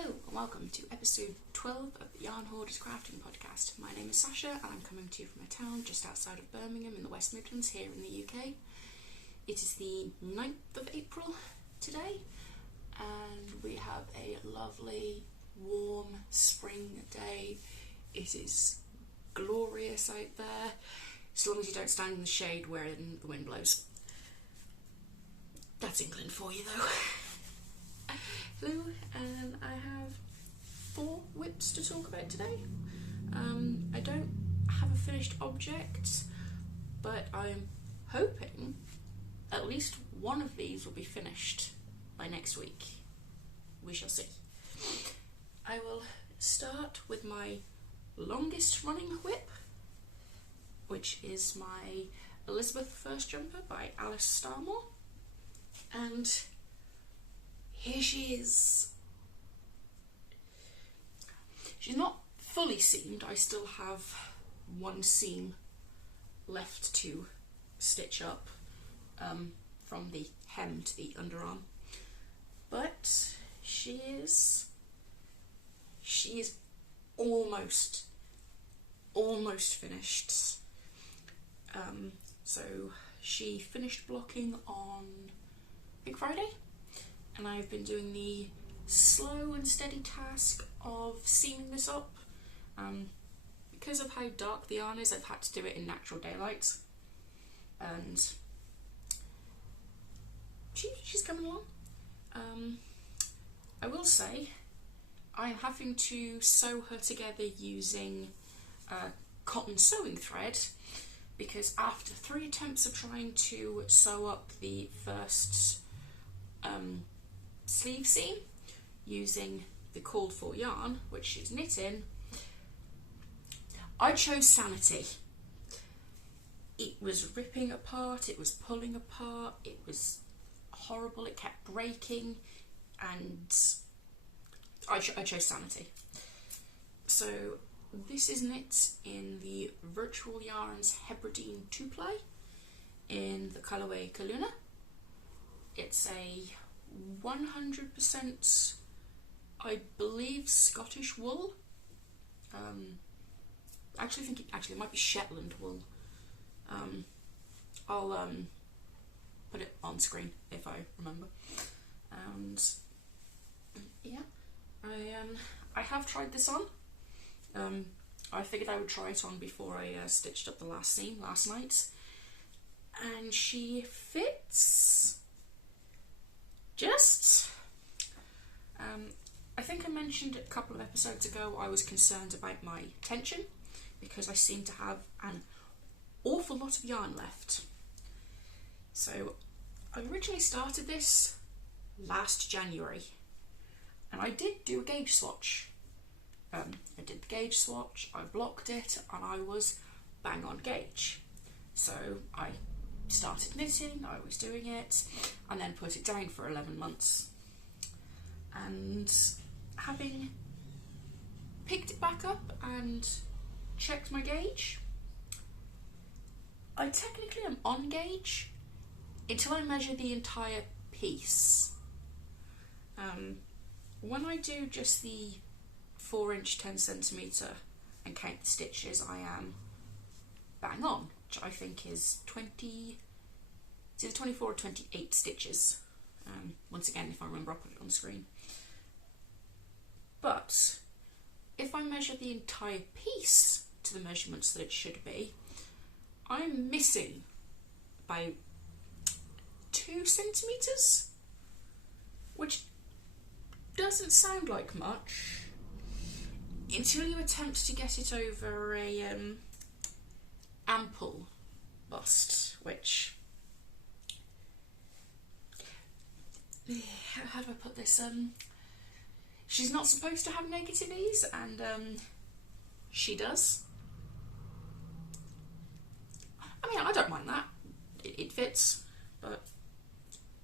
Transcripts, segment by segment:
Hello and welcome to episode 12 of the Yarn Hoarders Crafting Podcast. My name is Sasha and I'm coming to you from a town just outside of Birmingham in the West Midlands here in the UK. It is the 9th of April today and we have a lovely warm spring day. It is glorious out there, as long as you don't stand in the shade where the wind blows. That's England for you though. Hello, and I have 4 whips to talk about today. I don't have a finished object, but I'm hoping at least one of these will be finished by next week. We shall see. I will start with my longest running whip, which is my Elizabeth First Jumper by Alice Starmore, and here she is. She's not fully seamed. I still have one seam left to stitch up from the hem to the underarm, but she is almost finished. So she finished blocking on Big Friday, and I've been doing the slow and steady task of seaming this up. Because of how dark the yarn is, I've had to do it in natural daylight, and she's coming along. I will say I'm having to sew her together using cotton sewing thread, because after 3 attempts of trying to sew up the first sleeve seam using the called for yarn, which she's knitting, I chose sanity. It was ripping apart, it was pulling apart, it was horrible, it kept breaking, and I chose sanity. So this is knit in the Virtual Yarns Hebridean 2-ply in the colourway Calluna. It's a 100%, I believe, Scottish wool. I actually think it might be Shetland wool. I'll put it on screen if I remember. And yeah, I have tried this on. I figured I would try it on before I stitched up the last seam last night, and she fits. I think I mentioned a couple of episodes ago I was concerned about my tension because I seem to have an awful lot of yarn left. So I originally started this last January, and I did do a gauge swatch. I did the gauge swatch, I blocked it, and I was bang on gauge. So I started knitting, I was doing it, and then put it down for 11 months. And having picked it back up and checked my gauge, I technically am on gauge until I measure the entire piece. When I do just the 4-inch 10cm and count the stitches, I am bang on, which I think is it's either 24 or 28 stitches. Once again, if I remember, I'll put it on screen. But if I measure the entire piece to the measurements that it should be, I'm missing about 2 centimetres, which doesn't sound like much until you attempt to get it over a ample bust, which, how do I put this? She's not supposed to have negative ease, and she does. I mean, I don't mind that. It fits, but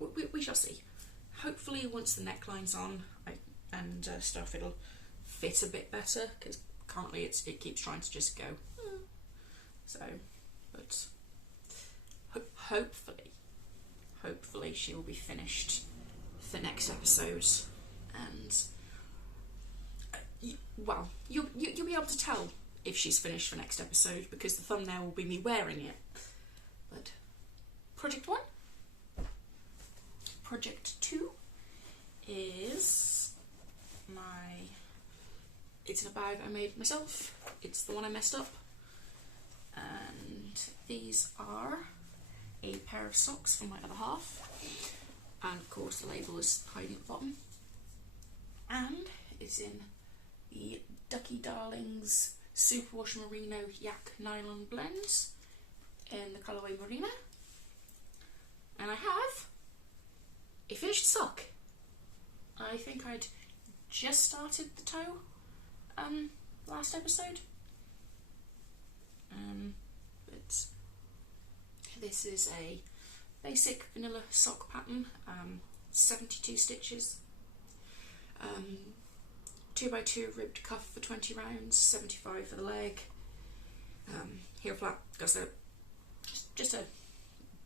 we shall see. Hopefully, once the neckline's on and stuff, it'll fit a bit better, because currently it keeps trying to just go. So, but hopefully she will be finished for next episode, and well, you'll be able to tell if she's finished for next episode because the thumbnail will be me wearing it. But project 1. Project 2 is it's in a bag I made myself. It's the one I messed up. And these are a pair of socks from my other half. And of course the label is hiding at the bottom. And it's in the Ducky Darlings Superwash Merino Yak Nylon blends in the colourway Marina. And I have a finished sock. I think I'd just started the toe last episode. But this is a basic vanilla sock pattern, 72 stitches, 2x2 ribbed cuff for 20 rounds, 75 for the leg, heel flap, just a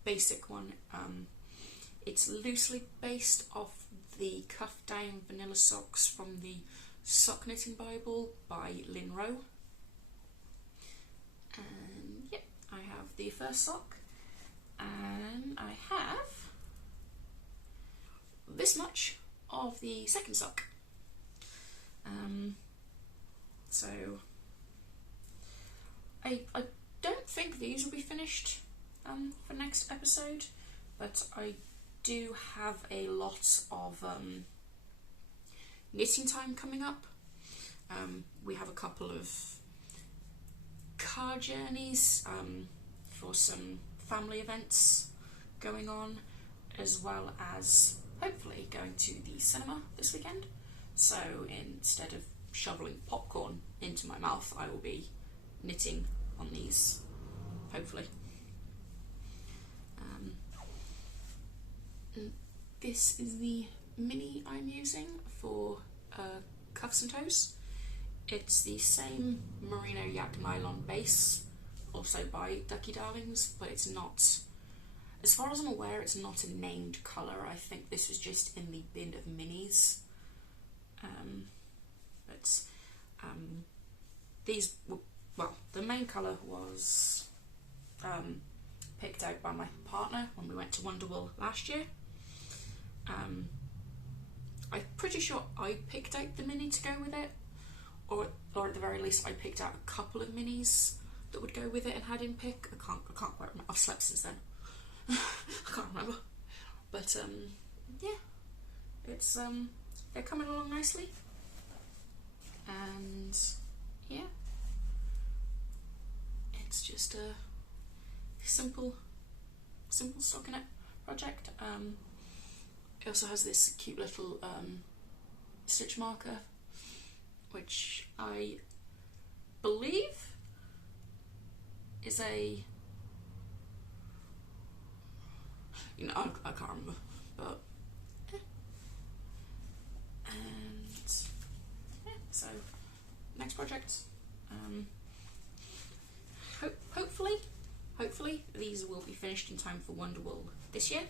basic one. It's loosely based off the cuff down vanilla socks from the Sock Knitting Bible by Lynn Rowe. And yep, I have the first sock, and I have this much of the second sock. So I don't think these will be finished for next episode, but I do have a lot of knitting time coming up. We have a couple of car journeys for some family events going on, as well as hopefully going to the cinema this weekend. So instead of shoveling popcorn into my mouth, I will be knitting on these, hopefully. This is the mini I'm using for cuffs and toes. It's the same Merino Yak Nylon base, also by Ducky Darlings, but it's not, as far as I'm aware, it's not a named colour. I think this was just in the bin of minis. These were, well, the main colour was picked out by my partner when we went to Wonderwall last year. I'm pretty sure I picked out the mini to go with it, or at the very least I picked out a couple of minis that would go with it and had in pick. I can't quite remember. I've slept since then. I can't remember. But yeah, it's they're coming along nicely, and yeah, it's just a simple stockinette project. It also has this cute little stitch marker, which I believe is a, you know, I can't remember, but yeah. And yeah, so next project, hopefully these will be finished in time for Wonderwall this year.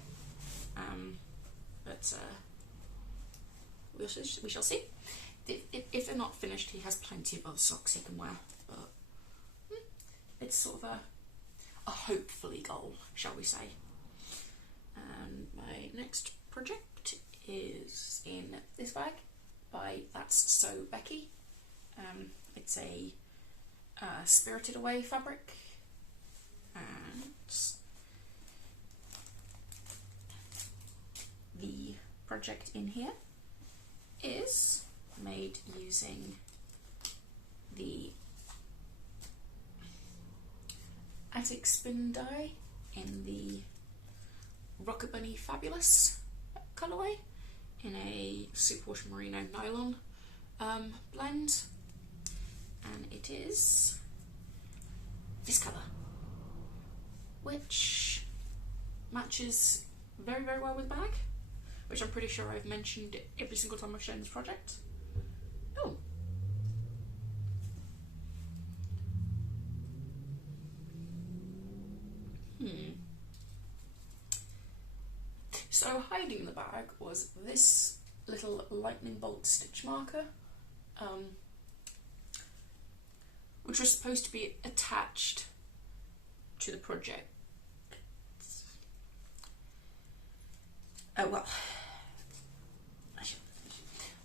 But we shall see. If they're not finished, he has plenty of other socks he can wear, but it's sort of a hopefully goal, shall we say. And my next project is in this bag by That's So Becky. It's a Spirited Away fabric, and the project in here is made using the Attic Spin die in the Rocker Bunny Fabulous colourway in a Superwash Merino nylon blend, and it is this colour, which matches very, very well with the bag, which I'm pretty sure I've mentioned every single time I've shown this project. Oh. So hiding the bag was this little lightning bolt stitch marker. which was supposed to be attached to the project. Oh well,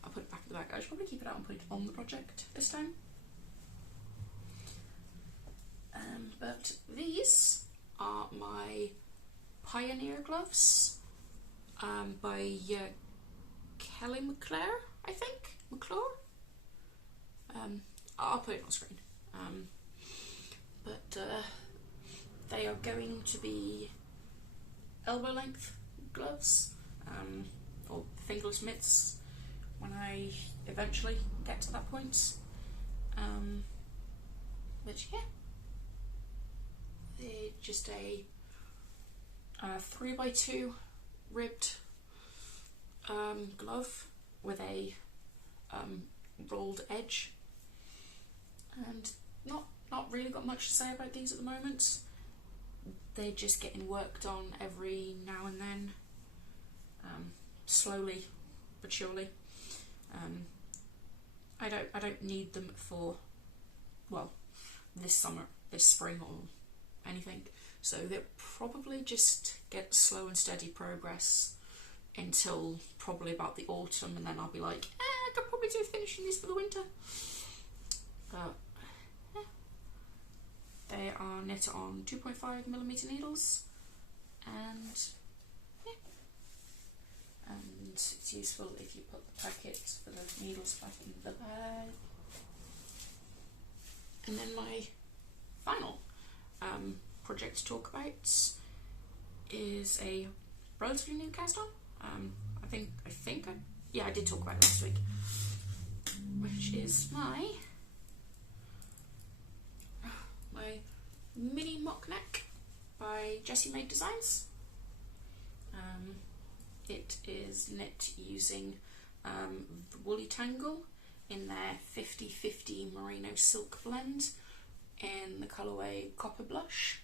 I'll put it back in the bag. I should probably keep it out and put it on the project this time. But these are my Pioneer gloves by Kelly McClure, I think. McClure? I'll put it on screen. But they are going to be elbow length gloves, or fingerless mitts when I eventually get to that point. Which, yeah, they're just a 3x2 ribbed glove with a rolled edge, and not really got much to say about these at the moment. They're just getting worked on every now and then, slowly but surely. I don't need them for, well, this summer, this spring, or anything. So they'll probably just get slow and steady progress until probably about the autumn, and then I'll be like, I could probably do finishing these for the winter. They are knit on 2.5mm needles, and yeah, and it's useful if you put the packet for the needles back in the bag. And then my final project to talk about is a relatively new cast on. I did talk about it last week, which is my mini mock neck by Jessie Maed Designs. It is knit using the woolly Tangle in their 50/50 merino silk blend in the colourway Copper Blush.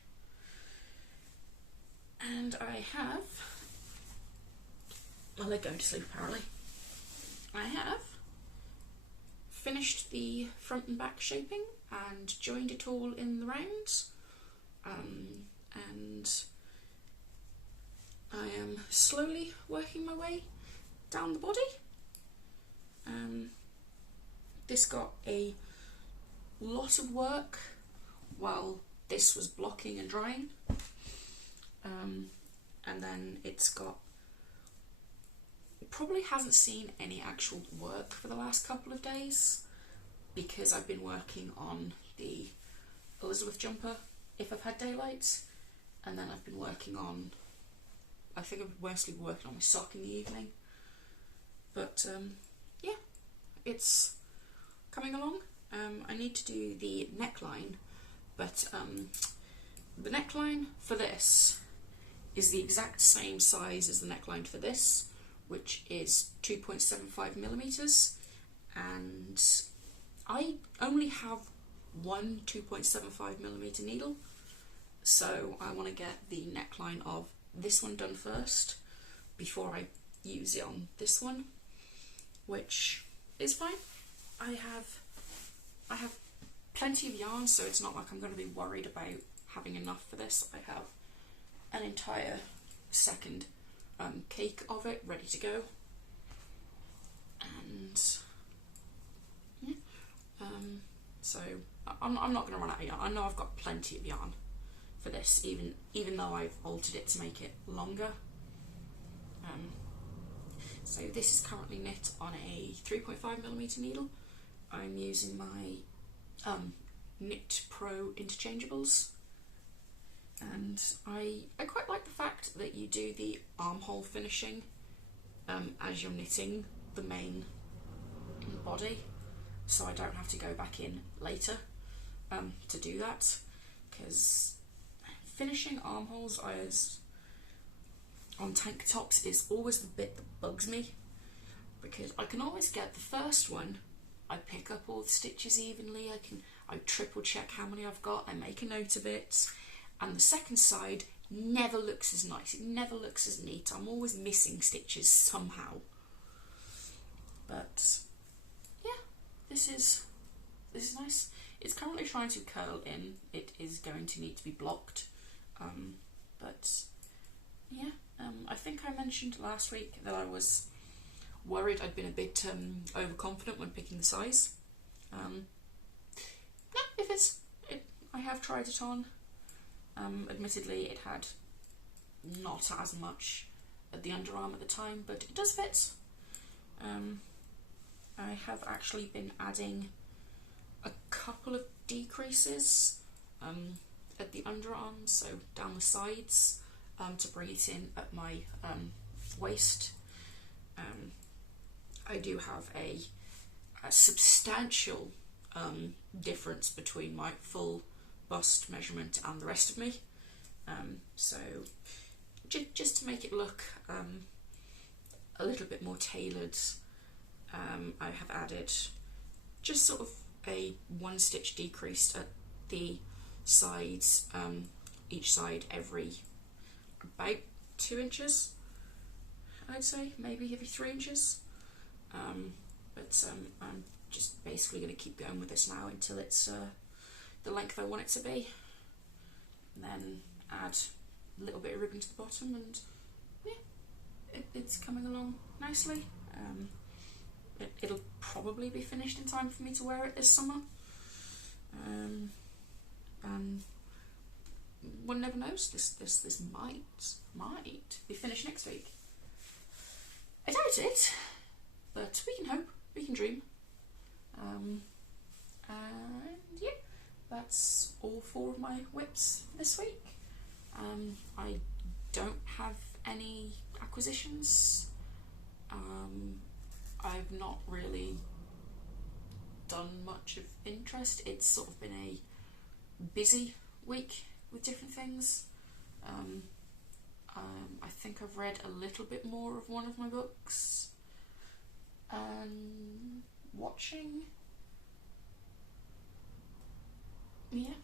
And I have, well, they're going to sleep apparently. I have finished the front and back shaping and joined it all in the rounds, and I am slowly working my way down the body. This got a lot of work while this was blocking and drying, and then it probably hasn't seen any actual work for the last couple of days, because I've been working on the Elizabeth jumper if I've had daylight, and then I've been working on, I think I've mostly been working on my sock in the evening. But yeah, it's coming along. I need to do the neckline, but the neckline for this is the exact same size as the neckline for this, which is 2.75mm, and I only have one 2.75mm needle, so I want to get the neckline of this one done first before I use it on this one, which is fine. I have plenty of yarn, so it's not like I'm going to be worried about having enough for this. I have an entire second cake of it ready to go, and yeah, so I'm not going to run out of yarn. I know I've got plenty of yarn for this, even though I've altered it to make it longer. So this is currently knit on a 3.5mm needle. I'm using my Knit Pro interchangeables, and I quite like the fact that you do the armhole finishing as you're knitting the main body, so I don't have to go back in later to do that, because finishing armholes on tank tops is always the bit that bugs me, because I can always get the first one, I pick up all the stitches evenly, I triple check how many I've got, I make a note of it, and the second side never looks as nice, it never looks as neat. I'm always missing stitches somehow. But yeah, this is nice. It's currently trying to curl in. It is going to need to be blocked. But yeah, I think I mentioned last week that I was worried I'd been a bit overconfident when picking the size. No, I have tried it on. Admittedly, it had not as much at the underarm at the time, but it does fit. I have actually been adding a couple of decreases at the underarm, so down the sides, to bring it in at my waist. I do have a substantial difference between my full bust measurement and the rest of me. So just to make it look a little bit more tailored, I have added just sort of a 1 stitch decrease at the sides, each side every about 2 inches, I'd say, maybe every 3 inches. But I'm just basically going to keep going with this now until it's the length I want it to be, and then add a little bit of ribbon to the bottom, and yeah, it's coming along nicely. It'll probably be finished in time for me to wear it this summer, and one never knows. This might be finished next week. I doubt it, but we can hope, we can dream. And yeah, that's all 4 of my whips this week. I don't have any acquisitions. I've not really done much of interest. It's sort of been a busy week with different things. I think I've read a little bit more of one of my books. Watching. Yeah.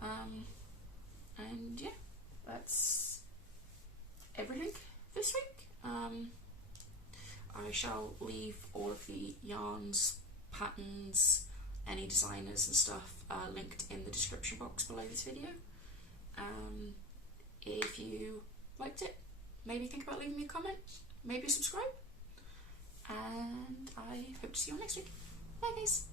And yeah, that's everything this week. I shall leave all of the yarns, patterns, any designers and stuff linked in the description box below this video. If you liked it, maybe think about leaving me a comment, maybe subscribe, and I hope to see you all next week. Bye guys!